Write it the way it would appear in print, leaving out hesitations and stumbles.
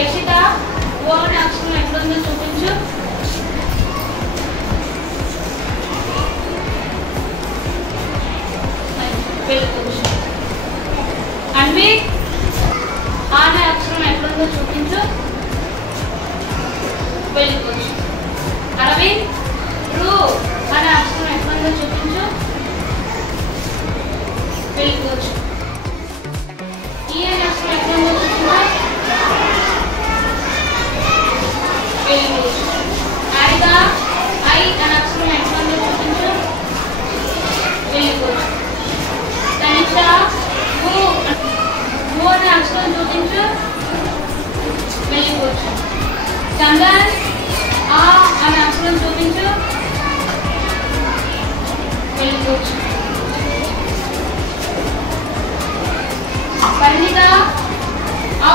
యక్షిత ఓ అనే అక్షరం ఎక్కడుందో చూపించు. అన్విత్ ఆ అనే అక్షరం ఎక్కడుందో చూపించు. వెళ్ళిపోవచ్చు. అరవింద్ రు అనే అక్షరం ఎక్కడుందో చూపించు. వెళ్ళిపోవచ్చు. ఈ అనే అక్షరం ఎక్కడుందో చూపించు. వెళ్ళిపోవచ్చు. హారిక ఐ అనే అక్షరం ఎక్కడుందో చూపించు. వెళ్ళిపోవచ్చు. తనిష ఊ అనే అక్షరం చూపించు. వెళ్ళిపోవచ్చు. చందన్ ఆ అనే అక్షరం చూపించు. వెళ్ళిపోవచ్చు. పరిణిత ఔ